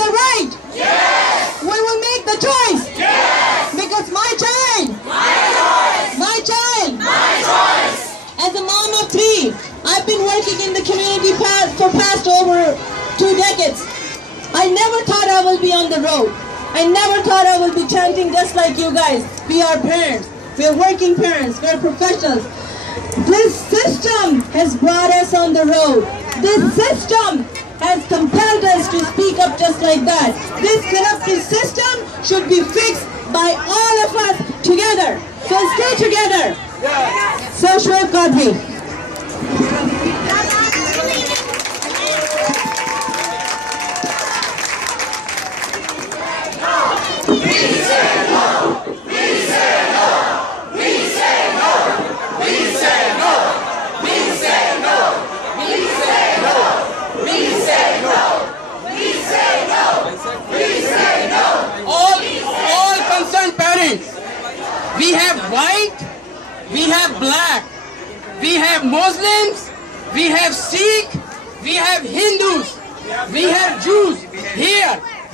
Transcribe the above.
the right? Yes! We will make the choice? Yes! Because my child! My choice! My child! My choice! As a mom of 3, I've been working in the community for past over 2 decades. I never thought I will be on the road. I never thought I will be chanting just like you guys. We are parents. We are working parents. We are professionals. This system has brought us on the road. This system has compelled us to speak up just like that. This corrupted system should be fixed by all of us together. So stay together. So Shoaib Qadri. We have white, we have black, we have Muslims, we have Sikh, we have Hindus, we have Jews here.